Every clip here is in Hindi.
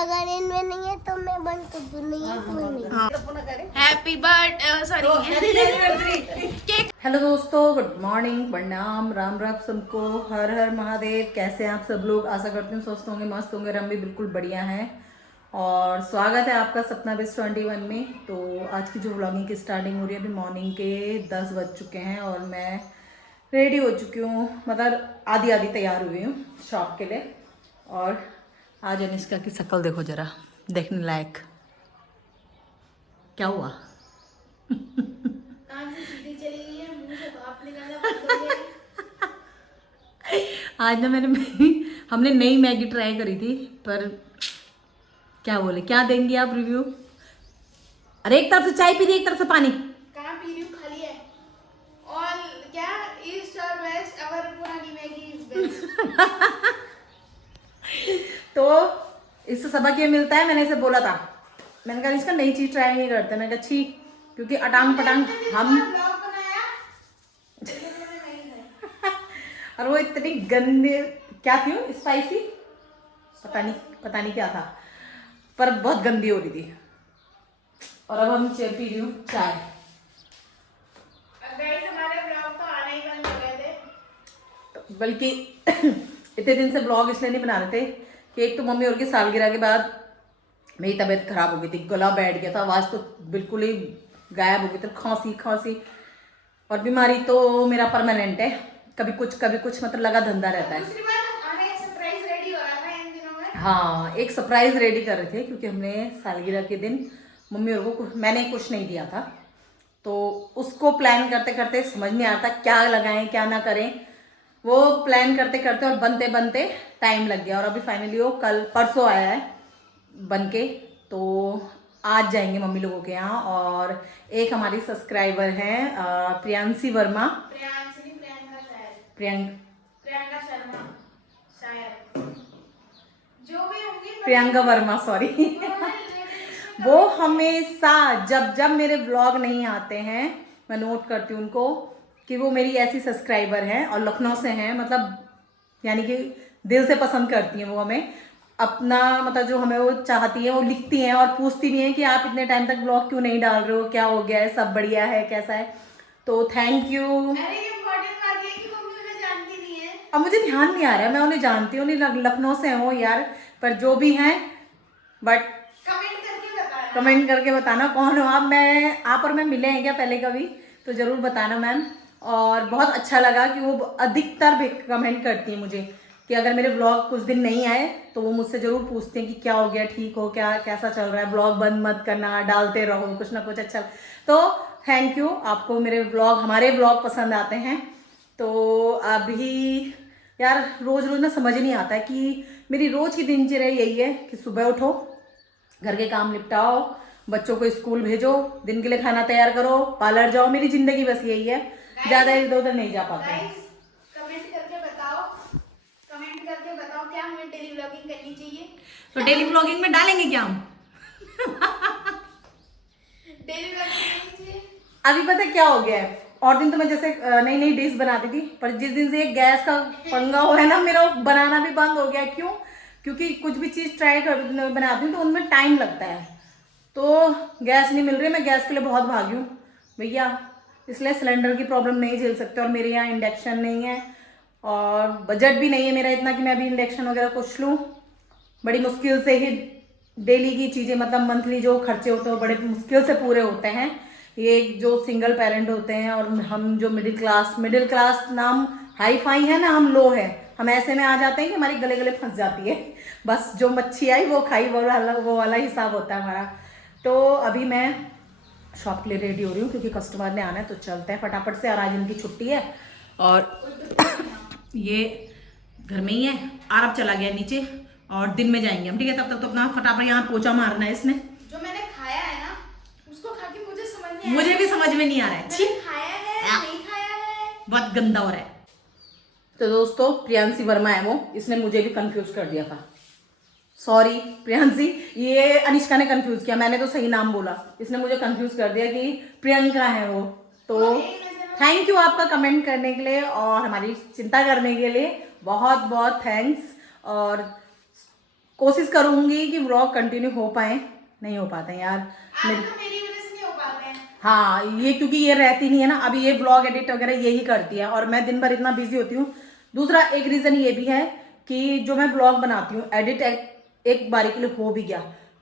अगर इनमें नहीं है तो मैं बंद कर दूँ, नहीं है तो नहीं। Happy birthday sorry. हेलो दोस्तों, गुड मॉर्निंग, प्रणाम, राम राम सबको, हर हर महादेव। कैसे हैं आप सब लोग? आशा करती हूँ स्वस्थ होंगे, मस्त होंगे। हम भी बिल्कुल बढ़िया हैं और स्वागत है आपका सपना बेस 21 में। तो आज की जो व्लॉगिंग की स्टार्टिंग हो रही है, अभी मॉर्निंग के 10 बज चुके हैं और मैं रेडी हो चुकी हूँ, मतलब आधी आधी तैयार हुई हूँ शॉप के लिए। और आज अनिष्का की शक्ल देखो जरा, देखने लायक। क्या हुआ? आज ना हमने नई मैगी ट्राई करी थी, पर क्या बोले, क्या देंगी आप रिव्यू? अरे एक तरफ से चाय पी रही, एक तरफ से पानी। कहाँ पी रही हूँ, खाली है। और क्या ईस्ट और वेस्ट, अवर पुरानी मैगी इज बेस्ट। तो इससे सबक ये मिलता है, मैंने इसे बोला था, मैंने कहा इसका नई चीज ट्राई नहीं करते। मैंने कहा छी, क्योंकि अटांग पटांग हम और वो इतनी गंदी क्या थी, वो स्पाइसी, पता नहीं क्या था, पर बहुत गंदी हो रही थी। और अब हम चाय पी रही हूँ, चाय। गाइस हमारे ब्लॉग तो आने ही बंद हो गए थे, बल्कि इतने दिन से ब्लॉग इसलिए नहीं बना रहे थे कि एक तो मम्मी और की सालगिरह के बाद मेरी तबीयत खराब हो गई थी, गला बैठ गया था, आवाज़ तो बिल्कुल ही गायब हो गई थी, खांसी। और बीमारी तो मेरा परमानेंट है, कभी कुछ मतलब लगा धंधा रहता है। दूसरी बात हमें सरप्राइज रेडी हो रहा था इन दिनों में। हाँ, एक सरप्राइज रेडी कर रहे थे क्योंकि हमने सालगिरह के दिन मम्मी और को मैंने कुछ नहीं दिया था, तो उसको प्लान करते करते समझ नहीं आता क्या लगाएं क्या ना करें। वो प्लान करते करते और बनते बनते टाइम लग गया और अभी फाइनली वो कल परसों आया है बन के। तो आज जाएंगे मम्मी लोगों के यहाँ। और एक हमारी सब्सक्राइबर हैं प्रियांशी वर्मा, प्रियंका शर्मा शायद, जो भी होंगी, प्रियंका वर्मा सॉरी। वो हमेशा जब मेरे व्लॉग नहीं आते हैं, मैं नोट करती हूँ उनको कि वो मेरी ऐसी सब्सक्राइबर हैं और लखनऊ से हैं, मतलब यानी कि दिल से पसंद करती हैं वो हमें अपना, मतलब जो हमें वो चाहती है वो लिखती हैं और पूछती भी हैं कि आप इतने टाइम तक ब्लॉग क्यों नहीं डाल रहे हो, क्या हो गया है, सब बढ़िया है, कैसा है। तो थैंक यू। अरे ये इम्पोर्टेंट बात है कि मम्मी मुझे जानती नहीं है। अब मुझे ध्यान नहीं आ रहा है, मैं उन्हें जानती हूँ, नहीं लखनऊ से हो यार, पर जो भी हैं, बट कमेंट करके बताना कौन हो आप। आप और मैं मिले हैं क्या पहले कभी, तो ज़रूर बताना मैम। और बहुत अच्छा लगा कि वो अधिकतर भी कमेंट करती हैं मुझे कि अगर मेरे ब्लॉग कुछ दिन नहीं आए तो वो मुझसे ज़रूर पूछते हैं कि क्या हो गया, ठीक हो क्या, कैसा चल रहा है, ब्लॉग बंद मत करना, डालते रहो कुछ ना कुछ अच्छा। तो थैंक यू, आपको मेरे ब्लॉग, हमारे ब्लॉग पसंद आते हैं। तो अभी यार रोज़ ना समझ नहीं आता है कि मेरी रोज़ की दिनचर्या यही है कि सुबह उठो, घर के काम निपटाओ, बच्चों को स्कूल भेजो, दिन के लिए खाना तैयार करो, पार्लर जाओ। मेरी जिंदगी बस यही है, ज़्यादा इधर उधर नहीं जा पाते। कमेंट करके बताओ क्या हमें डेली व्लॉगिंग करनी चाहिए। तो डेली व्लॉगिंग में डालेंगे क्या हम? डेली व्लॉगिंग अभी पता है क्या हो गया है, और दिन तो मैं जैसे नई नई डिश बनाती थी, पर जिस दिन से गैस का पंगा हुआ है ना, मेरा बनाना भी बंद हो गया। क्यों? क्योंकि कुछ भी चीज़ ट्राई कर बनाती हूँ तो उनमें टाइम लगता है, तो गैस नहीं मिल रही। मैं गैस के लिए बहुत भागी हूँ भैया, इसलिए सिलेंडर की प्रॉब्लम नहीं झेल सकते। और मेरे यहाँ इंडक्शन नहीं है और बजट भी नहीं है मेरा इतना कि मैं अभी इंडक्शन वगैरह कुछ लूँ। बड़ी मुश्किल से ही डेली की चीज़ें, मतलब मंथली जो खर्चे होते हैं वो बड़े मुश्किल से पूरे होते हैं। ये जो सिंगल पेरेंट होते हैं और हम जो मिडिल क्लास नाम हाई फाई है ना, हम लो है, हम ऐसे में आ जाते हैं कि हमारी गले गले फंस जाती है। बस जो मच्छी आई वो खाई, वो वाला हिसाब होता है हमारा। तो अभी मैं शॉप के लिए रेडी हो रही हूँ क्योंकि कस्टमर ने आना है, तो चलते हैं फटाफट से। और आज इनकी छुट्टी है और ये घर में ही है, आरब चला गया नीचे और दिन में जाएंगे हम, ठीक है? तब तक तो अपना फटाफट यहाँ पोछा मारना है इसने। जो मैंने खाया है ना, उसको खा के मुझे समझ नहीं मुझे भी समझ में नहीं आ रहा है, खाया है नहीं खाया है, बहुत गंदा हो रहा है। तो दोस्तों प्रियांशी वर्मा है वो, इसने मुझे भी कंफ्यूज कर दिया था। सॉरी प्रियांशी, ये अनिष्का ने कंफ्यूज किया, मैंने तो सही नाम बोला, इसने मुझे कंफ्यूज कर दिया कि प्रियंका है वो। तो थैंक यू आपका कमेंट करने के लिए और हमारी चिंता करने के लिए, बहुत बहुत थैंक्स। और कोशिश करूंगी कि व्लॉग कंटिन्यू हो पाए, नहीं हो पाते हैं यार आज तो मेरी वजह से नहीं हो पाते हैं। हाँ, ये क्योंकि ये रहती नहीं है ना, अभी ये व्लॉग एडिट वगैरह यही करती है और मैं दिन भर इतना बिजी होती हूँ। दूसरा एक रीज़न ये भी है कि जो मैं व्लॉग बनाती हूँ एडिट एक बारी के लिए हो भी गया,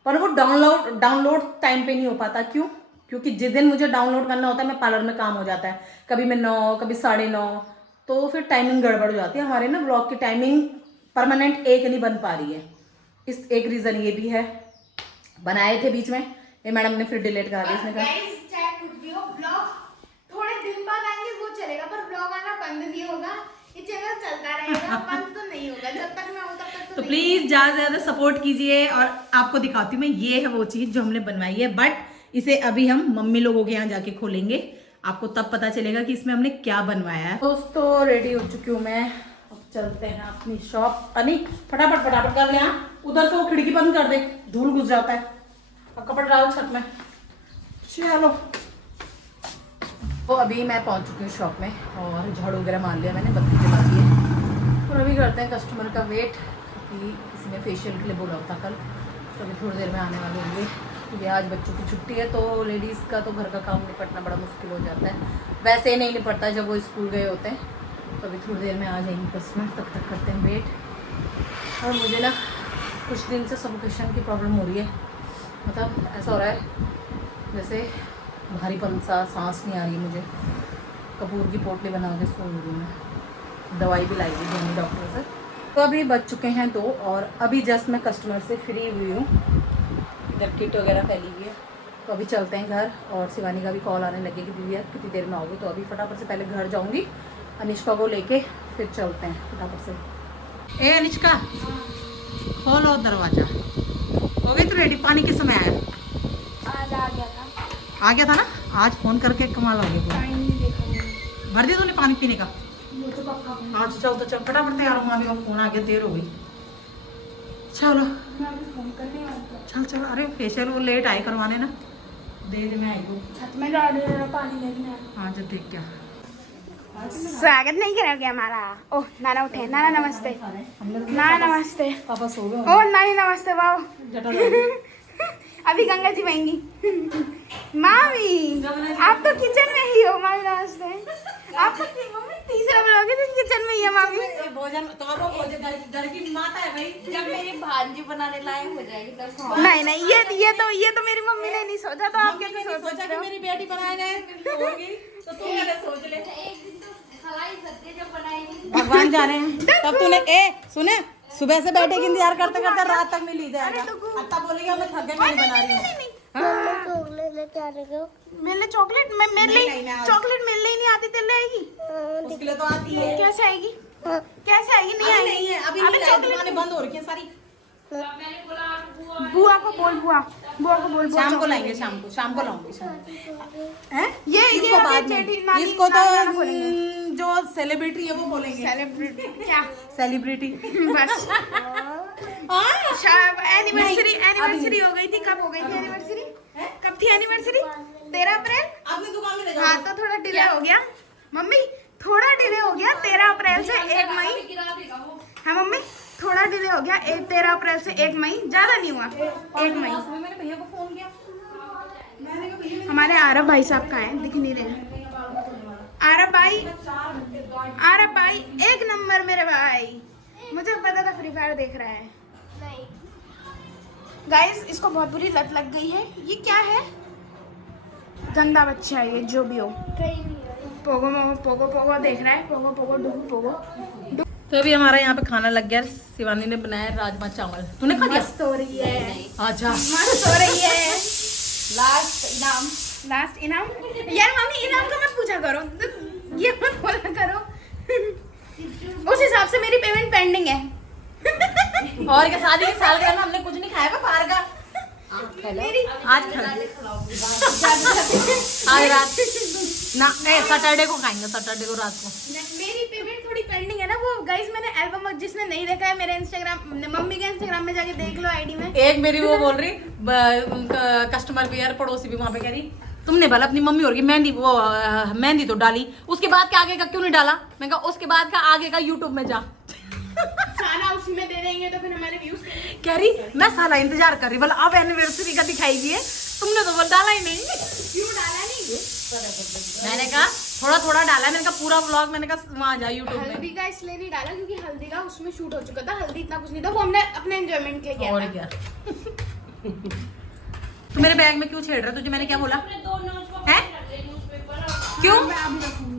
पर वो डाउनलोड टाइम पे नहीं हो पाता। क्यों? क्योंकि जिस दिन मुझे डाउनलोड करना होता है मैं पार्लर में काम हो जाता है, कभी मैं 9 कभी 9:30, तो फिर टाइमिंग गड़बड़ हो जाती है हमारे ना, व्लॉग की टाइमिंग परमानेंट एक नहीं बन पा रही है। इस एक रीज़न ये भी है। बनाए थे बीच में, ये मैडम ने फिर डिलीट करा दिया। इसने कहा गाइस चाहे कुछ भी हो, ब्लॉग थोड़े दिन बाद आएंगे वो चलेगा, पर ब्लॉग आना बंद नहीं होगा, ये चैनल चलता रहेगा, बंद तो नहीं होगा। जब तक मैं हूं तब तक तो प्लीज ज़्यादा से ज़्यादा सपोर्ट कीजिए। और आपको दिखाती हूँ मैं, ये है वो चीज़ जो हमने बनवाई है, बट इसे अभी हम मम्मी लोगों के यहाँ जाके खोलेंगे, आपको तब पता चलेगा कि इसमें हमने क्या बनवाया है। दोस्तों रेडी हो चुकी हूँ मैं, अब चलते हैं अपनी शॉप। अनिक फटाफट कर ले, उधर से वो खिड़की बंद कर दे, धूल घुस जाता है। अब कपड़ा डालो छत में, चलो। तो अभी मैं पहुंच चुकी हूँ शॉप में और झाड़ू वगैरह मार लिया मैंने, बत्ती जला दी है और अभी करते हैं कस्टमर का वेट, क्योंकि किसी ने फेशियल के लिए बोला था कल, तो अभी थोड़ी देर में आने वाले होंगे। क्योंकि आज बच्चों की छुट्टी है तो लेडीज़ का तो घर का काम निपटना बड़ा मुश्किल हो जाता है, वैसे ही नहीं निपटता जब वो स्कूल गए होते हैं। तो अभी थोड़ी देर में आ जाएंगे कस्टमर, तब तक करते हैं वेट। और मुझे ना कुछ दिन से सफोकेशन की प्रॉब्लम हो रही है, मतलब ऐसा हो रहा है जैसे भारीपन सा, सांस नहीं आ रही मुझे। कपूर की पोटली बना के सो रही हूँ मैं, दवाई भी लाई थी दोनों डॉक्टर से। तो अभी बज चुके हैं 2 और अभी जस्ट मैं कस्टमर से फ्री हुई हूँ। इधर किट वगैरह फैली हुई है, तो अभी चलते हैं घर। और शिवानी का भी कॉल आने लगेगी, दीदी यार कितनी देर में आओगे, तो अभी फटाफट से पहले घर जाऊँगी, अनिष्का को लेके फिर चलते हैं फटाफट से। ए अनिष्का खोलो दरवाजा, हो गई तो रेडी? पानी किस समय आया? आज आ गया था ना, आज फोन करके कमाल हो गया। टाइम नहीं देखा भर दिया तूने पानी पीने का? वो तो पक्का। आज चल तो चल फटाफट तैयार हो, मामी का फोन आ गया, देर हो गई। चलो मैं अभी फोन करने वाली थी। चल। अरे फेशियल वो लेट आई करवाने ना, दे मैं आई को छत में गाड़ी पानी लेने हाँ जब देख क्या स्वागत नहीं करोगे हमारा? ओह नाना उठे, नाना नमस्ते, नाना नमस्ते, पापा सो गए। ओह नानी नमस्ते। वाओ जटा अभी गंगा जी बहेंगी। मामी आप तो किचन में ही हो। मामी नमस्ते। आप तो मम्मी तीसरा ब्लॉग है किचन में ही है मामी। भोजन तो अब भोजन घर की माता है भाई, जब मेरी भांजी बनाने लायक हो जाएगी तब नहीं ये तो मेरी मम्मी ने नहीं सोचा, तो आप कैसे सोच सोचा रहे कि हो? मेरी बेटी बनाए होगी तो तू पहले सोच ले। एक दिन तो खलाई सकते जब बनाएगी। भगवान जाने तब तूने सुने सुबह से बैठे इंतजार करते करते रात तक मिल ही जाएगा। तब बोलेगा मैं थक गई, मैं नहीं बना रही हूँ। चॉकलेट लेके आ रहे हो? मेरे लिए चॉकलेट, मेरे लिए चॉकलेट मिलने ही नहीं आती, तेरे लिए आएगी? उसके लिए तो आती है। कैसे आएगी? कैसे आएगी? नहीं आएगी। नहीं है अभी, नहीं है, दुकानें बंद हो रखी हैं सारी। बुआ को बोल, बुआ को बोल। शाम को लाएंगे, शाम को लाऊंगी। हैं? ये इसको बाद जेठी, में, नानी, इसको तो नानी खोलेंगे। जो सेलिब्रिटी है वो बोलेंगे। सेलिब्रिटी क्या? सेलिब्रिटी बस एनिवर्सरी हो गई थी। कब हो गई थी एनिवर्सरी? कब थी एनिवर्सरी? 13 अप्रैल। अपनी दुकान में ले जाओ। हाँ तो थोड़ा डिले हो गया मम्मी, थोड़ा डिले हो गया। 13 अप्रैल से 1 मई। हाँ मम्मी थोड़ा डिले हो गया, 13 अप्रैल से 1 मई, ज्यादा नहीं हुआ, 1 मई। मैंने भैया को फोन किया, मैंने कहा भैया हमारे आरब भाई साहब कहाँ हैं? दिख नहीं रहे। आरब भाई 1 नंबर मेरे भाई। मुझे पता था फ्री फायर देख रहा है। नहीं गाइस इसको बहुत बुरी लत लग गई है। ये क्या है? गंदा बच्चा है ये, जो भी हो। कहीं नहीं है। पोगो देख रहा है। पोगो। तो अभी हमारा यहाँ पे खाना लग गया। शिवानी ने बनाया राजमा चावल, तूने खा लिया? मस्त हो रही है, अच्छा मस्त हो रही है। लास्ट इनाम यार मम्मी इनाम का मत पूछा करो, ये मत बोला करो। उस हिसाब से मेरी पेमेंट पेंडिंग है। और क्या, शादी की सालगिरह में हमने कुछ नहीं खाया था बाहर का। मेरी आज रात ना, सैटरडे को खाएंगे, सैटरडे को रात को। मेरी पेमेंट थोड़ी पेंडिंग है ना। वो गाइस मैंने एल्बम, जिसने नहीं देखा है मेरे इंस्टाग्राम, मम्मी के इंस्टाग्राम में जाके देख लो आईडी में। एक मेरी वो बोल रही कस्टमर भी यार, पड़ोसी भी वहाँ पे कह रही तुमने भला अपनी मम्मी और की मेहंदी तो डाली, उसके बाद के आगे का क्यों नहीं डाला? मैं कहा उसके बाद का आगे का यूट्यूब में जा। सारा उसी में दे देंगे तो फिर हमारे व्यूज कह रही मैं साला इंतजार कर रही, बोला अब एनिवर्सरी का दिखाएगी है, तुमने तो बोल डाला ही नहीं। क्यों डाला नहीं? मैंने कहा थोड़ा थोड़ा डाला, मैंने कहा पूरा व्लॉग मैंने कहा वहाँ जा यूट्यूब में। हल्दी का इसलिए नहीं डाला क्योंकि हल्दी का उसमें शूट हो चुका था, हल्दी इतना कुछ नहीं था, वो हमने अपने एंजॉयमेंट के लिए किया और था। क्या तू मेरे बैग में क्यों छेड़ रहा है? तुझे मैंने क्या बोला है? क्यों? मैं अभी रखूंगी।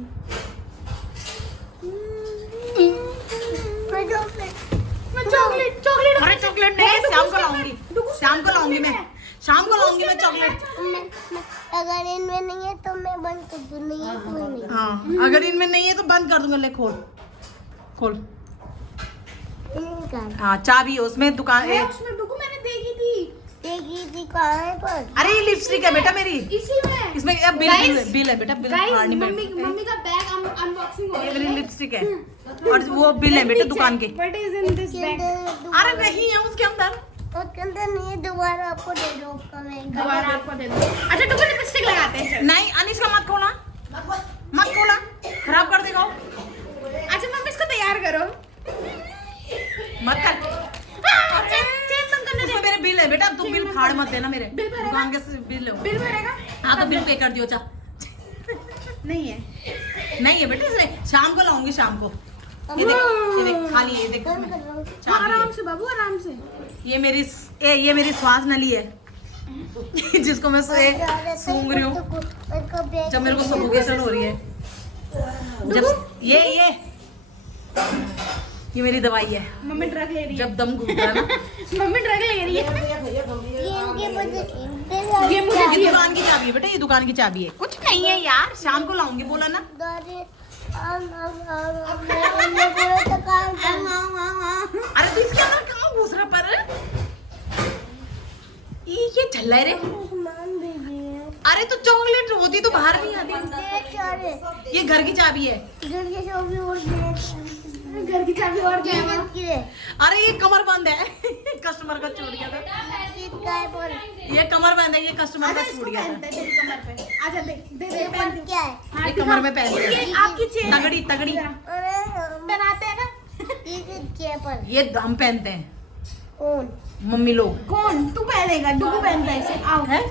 मैं चॉकलेट चॉकलेट अरे चॉकलेट नहीं, शाम को लाऊंगी, शाम को लाऊंगी मैं, शाम को लाऊंगी मैं चॉकलेट। अगर इनमें नहीं है तो मैं बंद कर दूँ, नहीं है तो नहीं। हाँ अगर इनमें नहीं है तो बंद कर दूंगा। ले खोल खोल। निकाल। हाँ चाबी है उसमें, दुकान है उसमें डुगू मैंने देखी थी। देखी थी कहाँ पर? अरे ये लिपस्टिक है बेटा मेरी, इसी में इसमें बिल बिल है बेटा, बिल गाइस फाड़नी में। मम्मी का बैग अनबॉक्सिंग हो ये रही मेरी है। लिपस्टिक है और वो बिल है बेटा दुकान के। What is in this bag? अरे नहीं है उसके अंदर। उसके अंदर नहीं है, दोबारा आपको दे दो उसका बैग। दोबारा आपको दे दो। अच्छा डुगू लिपस्टिक लगाते हैं चल। नहीं अनिश का मत खोलना, मत खोलना, खराब कर देगा वो। अच्छा मम्मी इसको तैयार करो। मत कर। चेन तुम करने दे। उसमें मेरे बिल है बेटा, तुम बिल फाड़ मत देना मेरे। बिल भरेगा? दुकान के बिल हो। बिल भरेगा? हाँ तो बिल पे कर दियो चा। नहीं है। नहीं है बेटा, इसलिए शाम को लाऊंगी, शाम को। ये देख खाली, ये देख बंद इसमें कर दो। हाँ, आराम चाबी से बाबू आराम से। है। ये मेरी श्वास नली है जिसको मैं सूंघ रही हूँ जब मेरे को सफोकेशन हो रही है। जब ये मेरी दवाई है मम्मी ड्रग ले रही है। जब दम घूमता है ना। मम्मी ड्रग ले रही है। ये मुझे ये दुकान की चाबी है बेटा, ये दुकान की चाबी है, कुछ नहीं है यार, शाम को लाऊंगी बोला ना। अरे तो इसके अंदर कहाँ घुस रहा पर? ये चल रहा है रे। अरे तो चॉकलेट होती तो बाहर नहीं आती। ये घर की चाबी है। घर की चाबी और क्या है? अरे ये कमर बंद है कस्टमर का छूट गया था। ये कमर बंद है, ये कस्टमर का छूट गया था। तेरी कमर पे। आजा दे दे दे पहन दे। क्या है? ये कमर में पहन ये दिया। आपकी चेन है। तगड़ी तगड़ी पहनाते हैं ना। ये हम पहनते हैं कौन? मम्मी लोग। कौन? तू पहनेगा, डुगू पहनता है इसे। आओ है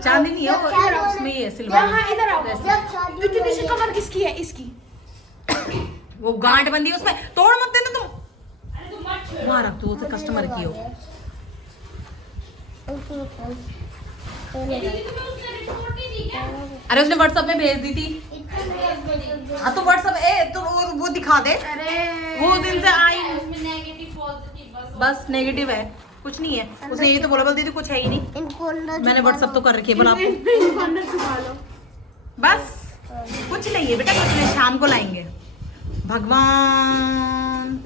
चांदी नहीं है वो, उसमें ये सिल्वर यहाँ इधर आओ। जब इतनी सी कमर किसकी है? इसकी। वो गांठ बंदी है उसमें, तोड़ मत देना तुम। वहाँ रख दो, तो कस्टमर की हो। अरे उसने व्हाट्सएप में भेज दी थी। हाँ तो व्हाट्सएप तो वो दिखा दे। अरे वो दिन से आई बस नेगेटिव है, कुछ नहीं है। उसने ये तो बोला दीदी कुछ है ही नहीं। मैंने व्हाट्सएप तो कर रखी है बोला आपको। इनको अंदर छुपा लो। बस कुछ नहीं है बेटा, कुछ नहीं, शाम को लाएंगे। भगवान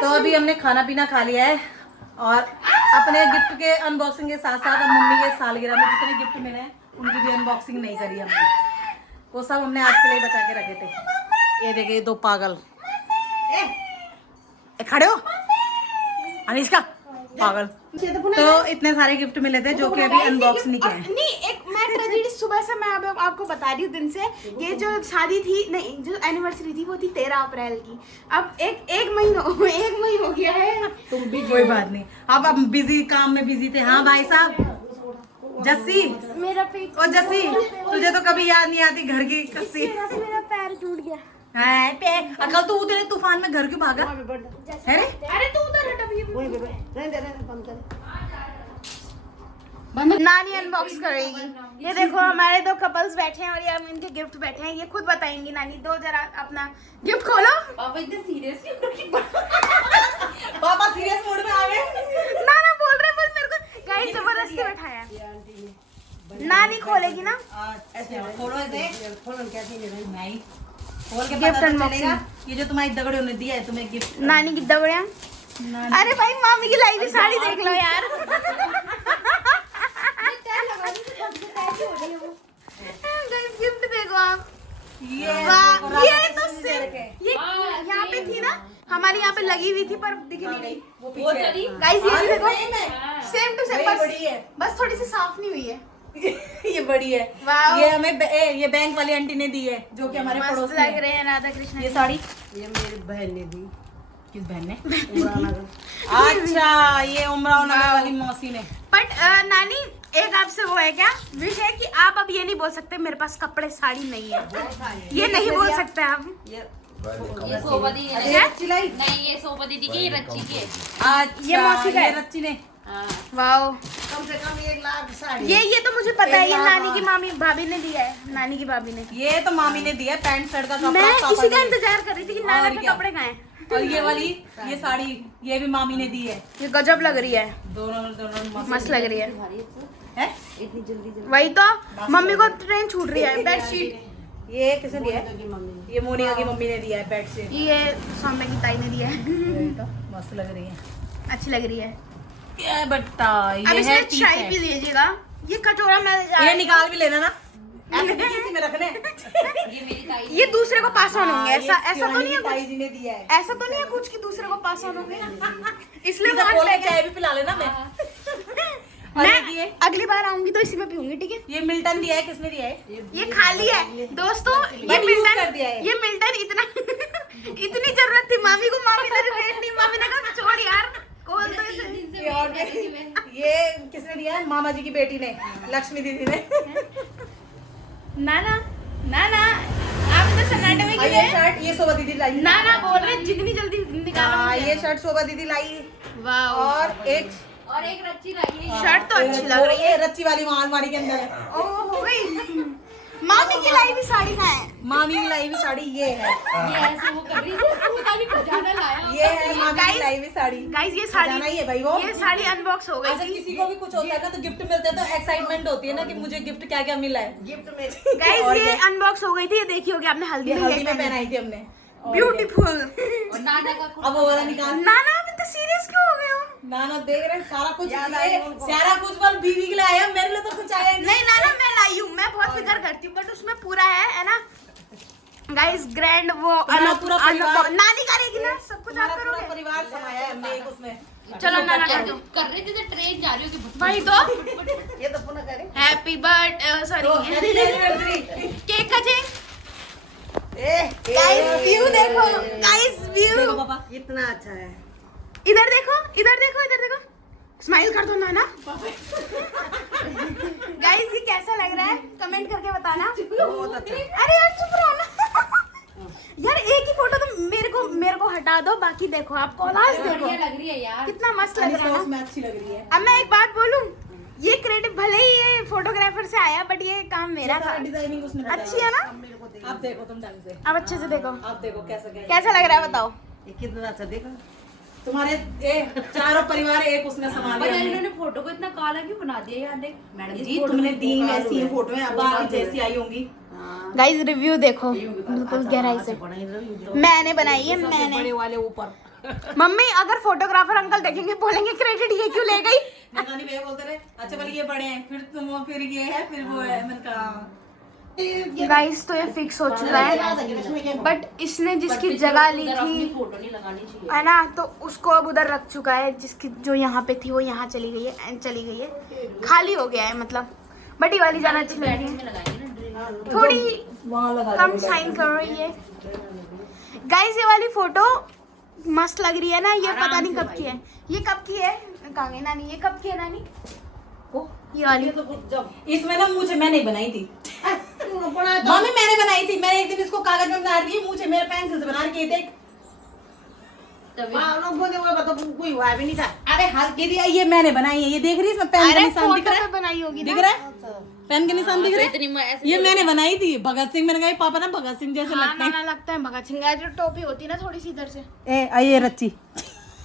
तो अभी हमने खाना पीना खा लिया है और अपने गिफ्ट के अनबॉक्सिंग के साथ साथ हम मम्मी के सालगिरह में जितने गिफ्ट मिले हैं उनकी भी अनबॉक्सिंग नहीं करी हमने। वो सब हमने आज के लिए बचा के रखे थे। ये देखे ये दो पागल खड़े हो अनिष्का पागल। तो इतने सारे गिफ्ट मिले थे जो कि अभी अनबॉक्स नहीं किए। नहीं एक मैं ट्रेजेडी सुबह से मैं अब आपको बता रही हूँ दिन से। ये जो शादी थी नहीं जो एनिवर्सरी थी वो थी 13 अप्रैल की। अब एक महीना हो गया है। तुम भी कोई बात नहीं, अब हम बिजी काम में बिजी थे। हाँ भाई साहब जस्सी मेरा पेट और जस्सी तुझे तो कभी याद नहीं आती घर की कस्सी। मेरा पैर टूट गया। अकल तो उतरे तूफान में घर क्यों भागा है रे? अरे तू उधर हट अभी। नानी अनबॉक्स करेगी। ये देखो हमारे दो कपल्स बैठे हैं और ये हम इनके गिफ्ट बैठे हैं। ये खुद बताएंगी। नानी दो जरा अपना गिफ्ट खोलो। पापा इतने सीरियस पापा सीरियस मोड में आ गए। नाना बोल रहे बस मेरे को गाइस जबरदस्ती बैठाया है। नानी खोलेगी ना। ऐसे खोलो, ऐसे खोलो कैसे नहीं खोल के गिफ्ट पता तो अनबॉक्सिंग। चलेगा। ये जो तुम्हारी दगड़ियों ने दिया है तुम्हें गिफ्ट। नानी की दबड़िया। अरे भाई मामी की लाई हुई साड़ी देख लो यार। गिफ्ट देखो आप। वाह, ये तो ये यहाँ पे थी ना, हमारी यहाँ पे लगी हुई थी पर दिख नहीं रही। वो पीछे गाइस ये भी देखो सेम है, सेम टू सेम। वही बड़ी है। बस थोड़ी सी साफ नहीं हुई है। ये बड़ी है। वाओ। ये हमें ये बैंक वाली आंटी ने दी है, जो कि हमारे पड़ोस मस्त में लग है। रहे हैं राधा कृष्ण। ये साड़ी ये मेरी बहन ने दी। किस बहन ने? उमरानगर। अच्छा, ये उमराव नगर वाली मौसी ने। बट नानी एक आपसे वो है क्या विश है कि आप अब ये नहीं बोल सकते मेरे पास कपड़े साड़ी नहीं है, ये नहीं बोल सकते आप। ये सोबा दी है। ये रच्ची लाई? नहीं ये सोबा दीदी की, ये रच्ची की है। अच्छा, ये मौसी का है। ये रच्ची ने। हाँ। वाओ, कम से कम 1 लाख साड़ी। ये तो मुझे पता है, ये नानी की मामी भाभी ने दिया है, नानी की भाभी ने। ये तो मामी ने दिया पैंट शर्ट का कपड़ा। मैं पापा इसी का ने। इंतजार कर रही थी कि नाना और के क्या? कपड़े कहाँ हैं। और ये वाली ये साड़ी ये भी मामी ने दी है। ये गजब लग रही है, दोनों दोनों मस्त लग रही है। है। इतनी जल्दी वही तो मम्मी को ट्रेन छूट रही है। बेडशीट ये किसने दिया है? की मम्मी। ये मोनिका की मम्मी ने दिया है बेडशीट। ये सौम्य की ताई ने दिया है। यही तो मस्त लग रही है। अच्छी लग रही है। ये बट्टा अब ये है इसमें टी चाय भी शर्ट। दीजिएगा। ये कटोरा मैं ये निकाल भी लेना ना, ऐसे नहीं किसी में रखने। ये मेरी ताई ये दूसरे को पास ऑन होंगे, हाँ, ऐसा ये ऐसा तो नहीं है ताई कुछ, जी ने दिया है। ऐसा तो नहीं है कुछ कि दूसरे को पास ऑन होंगे। इसलिए इसे बांट खोल के लेंगे। चाय भी पिला लेना मैं। और मैं ये अगली बार आऊंगी तो इसी में पीऊंगी, ठीक है। ये मिल्टन दिया है, किसने दिया है? ये खाली है दोस्तों, ये But use मिल्टन कर दिया है। ये मिल्टन इतना इतनी जरूरत थी मामी को, मामी ने रिग्रेट नहीं, मामी ने कहा छोड़ यार खोल दो इसे। ये और ये किसने दिया है? मामा जी की बेटी ने, लक्ष्मी दीदी ने। नाना नाना आप तो सन्नाटे में और क्यों ये हैं? शर्ट ये शोभा दीदी लाई। नाना बोल रहे जितनी जल्दी निकालो हाँ, मुझे। ये शर्ट शोभा दीदी लाई। वाह, और एक और एक रच्ची लाई है। शर्ट तो अच्छी लग रही है। ये रच्ची वाली वहाँ अलमारी के अंदर है। ओ हो गई। मामी की लाई भी साड़ी का है। मामी की लाई हुई साड़ी ये है। ये ऐसे वो कर रही है जैसे पता नहीं खजाना लाया। ये है मामी की लाई हुई साड़ी। गाइस ये खजाना ही है भाई वो। ये साड़ी अनबॉक्स हो गई अच्छा, थी। किसी को भी कुछ होता है ना तो गिफ्ट मिलते हैं तो एक्साइटमेंट होती है ना कि मुझे गिफ्ट क्या क्या मिला है। गिफ्ट में गाइस और ये क्या? अनबॉक्स हो गई थी, ये देखी होगी आपने, हल्दी ये में हल्दी में पहनाई थी हमने। ब्यूटीफुल। और नाना का अब वो वाला निकाल। नाना आप इतना सीरियस क्यों हो गए हो? नाना देख रहे हैं सारा कुछ याद ये आया उनको। सारा कुछ बल बीवी के लिए आया, मेरे लिए तो कुछ आया ही नहीं। नहीं नाना मैं लाई हूँ, मैं बहुत फिक्र करती हूँ, बट उसमें पूरा है ना गाइस ग्रैंड वो तुम्हारा पूरा परिवार- नानी करेगी ना सब कुछ, आप हमारा पूरा करोगे। परिवार समाया है हमने एक उसमें। चलो नाना कर दो। कर रही थी तो ट्रेन जा रही हो कि वही तो। ये तो पुनः करें। हैप्पी बर्थडे तो sorry happy anniversary। Cake cutting. ए गाइस व्यू देखो, गाइस व्यू देखो पापा। कितना अच्छा है। इधर देखो इधर देखो इधर देखो, स्माइल कर दो नाना। गाइस ये कैसा लग रहा है कमेंट करके बताना। बहुत अच्छा। अरे यार चुप रहो ना। यार एक ही फोटो तो मेरे को हटा दो, बाकी देखो आप कोलाज देखो बढ़िया लग रही है यार। कितना मस्त लग रहा है ना। उसमें अच्छी लग रही है। अब मैं एक बात बोलूं, ये क्रेडिट भले ही ये फोटोग्राफर से आया बट ये काम मेरा था। डिजाइनिंग उसने बताई अच्छी है ना? आप देखो तुम ढंग से, अब अच्छे से देखो आप देखो कैसा क्या है। कैसा लग रहा है बताओ। ये कितना अच्छा देखो। तुम्हारे चारों परिवार एक उसमें समा पर लिया हमने। इन्होंने फोटो को इतना काला क्यों बना दिया यार? देख मैडम जी तुमने दी ऐसी ही फोटो है, अब आपकी जैसी आई होंगी। हाँ। गाइस रिव्यू देखो बिल्कुल गहराई से बड़ा ही रही। मैंने बनाई है मैंने। बड़े वाले ऊपर। मम्मी अगर फोटोग्राफर अंकल देखेंगे बोलेंगे क्रेडिट ये क्यों ले गई। नकानी भैया बोलते रहे अच्छा बोले ये बड़े हैं, फिर तुम फिर ये है, फिर वो है। मैंने कहा गाइस तो ये फिक्स हो चुका है, बट इसने जिसकी जगह ली थी फोटो नहीं लगानी चाहिए। है ना, तो उसको अब उधर रख चुका है। जिसकी जो यहाँ पे थी वो यहाँ चली गई है एंड चली गई है, खाली हो गया है मतलब। बट ये वाली ज्यादा अच्छी लग रही में लगाएंगे ना ड्रिल। है, थोड़ी वहाँ लगा कम शाइन कर रही है। गाइस ये वाली फोटो मस्त लग रही है ना। ये पता नहीं कब की है, ये कब की है कहाँ गई नानी, ये कब की है नानी? ओ ये वाली इसमें ना मुझे मैं नहीं बनाई थी मम्मी, मैंने बनाई थी। मैंने एक दिन इसको कागज में बना रही, मुझे मेरे पेंसिल से बना रही है। देख कोई हुआ भी नहीं था। अरे हाल ये मैंने बनाई है, ये देख रही है इसमें पेन का अरे निशान दिख फोटो रहा पे बनाई होगी है, ना। दिख रहा है पेन के निशान दिख रहे इतनी हैं? ऐसे ये मैंने बनाई थी। भगत सिंह, मैंने कहा ये पापा ना भगत सिंह जैसे हाँ लगते हैं। नाना लगता है भगत सिंह, जो टोपी होती है ना थोड़ी सी इधर से। ए आइए रच्ची।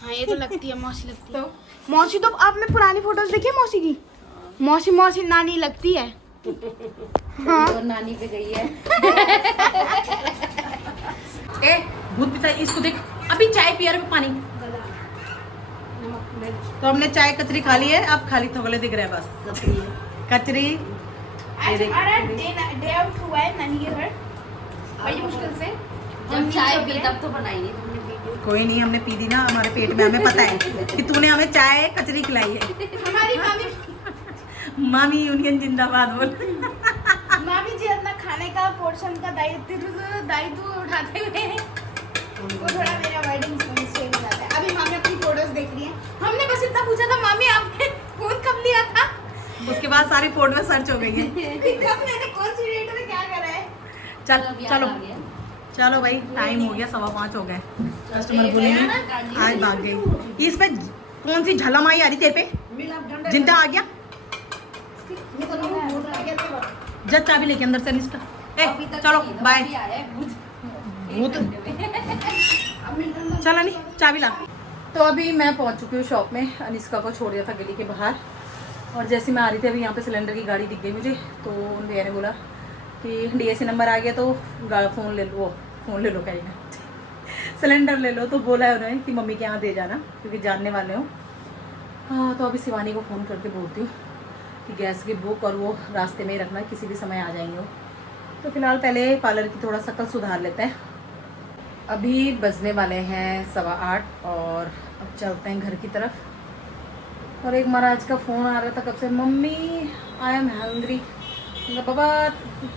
हाँ ये तो लगती है मौसी लगती है। मौसी तो आपने पुरानी फोटोज देखी है मौसी की? मौसी मौसी नानी लगती है। हाँ और नानी पे गई है। ए भूत पिता इसको देख, अभी चाय पिया रहे पानी। तो हमने चाय कचरी खा ली है, अब खाली थोगले दिख रहे हैं बस। कचरी आज हमारा डे आउट हुआ है नानी के घर बड़ी मुश्किल से। जब चाय पी तब तो बनाई नहीं तुमने वीडियो। कोई नहीं, हमने पी दी ना, हमारे पेट में हमें पता है कि तूने हमें चाय कचरी खिलाई है। हमारी मामी मामी यूनियन जिंदाबाद बोल। मामी जी अपना खाने का पोर्शन का दायित्व उठाते हुए वो थोड़ा मेरा वर्डिंग सेम हो जाता है। अभी हमने अपनी फोटोज देख ली है। हमने बस इतना पूछा था मामी आपने फोन कब लिया था, उसके बाद सारी फोटो सर्च हो गई है। कब मैंने कौन सी डेट में क्या करा है। चलो चलो भाई, टाइम हो गया, 5:15 हो गए। कस्टमर बोलेंगे आज भाग गई। इस पे कौन सी झलम आई आ रही तेरे पे? जिंदा आ गया। जब चाबी लेके अंदर से निष्ठा। चलो बाय। भूत चलो नहीं, चाबी ला। तो अभी मैं पहुंच चुकी हूँ शॉप में। अनिष्का को छोड़ दिया था गली के बाहर, और जैसे मैं आ रही थी अभी यहाँ पे सिलेंडर की गाड़ी दिख गई मुझे। तो उन भैया ने बोला कि DAC नंबर आ गया तो फ़ोन ले लो, फ़ोन ले लो कहीं ना, सिलेंडर ले लो। तो बोला है उन्होंने कि मम्मी के यहाँ दे जाना क्योंकि जानने वाले हो। हाँ, तो अभी शिवानी को फ़ोन करके बोलती हूँ कि गैस की बुक और वो रास्ते में ही रखना, किसी भी समय आ जाएंगे वो। तो फिलहाल पहले पार्लर की थोड़ा शकल सुधार लेते हैं। अभी बजने वाले हैं 8:15 और अब चलते हैं घर की तरफ। और एक महाराज का फ़ोन आ रहा था कब से, मम्मी आई एम हंग्री। बाबा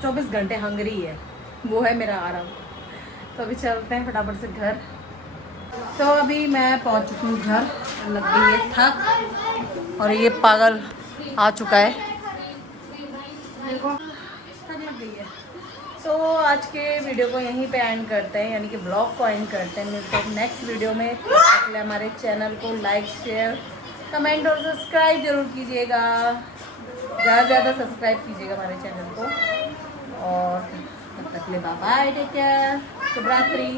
24 घंटे हंग्री है, वो है मेरा आराम। तो अभी चलते हैं फटाफट से घर। तो अभी मैं पहुंच चुकी हूँ घर, लग गई है थक, और ये पागल आ चुका है। थक लग गई है। तो आज के वीडियो को यहीं पे एंड करते हैं, यानी कि ब्लॉग को एंड करते हैं। मिलते हैं नेक्स्ट वीडियो में। इसलिए हमारे चैनल को लाइक, शेयर, कमेंट और सब्सक्राइब जरूर कीजिएगा। ज़्यादा से ज़्यादा सब्सक्राइब कीजिएगा हमारे चैनल को। और तब तक के लिए बाय बाय, टेक केयर, शुभ रात्रि।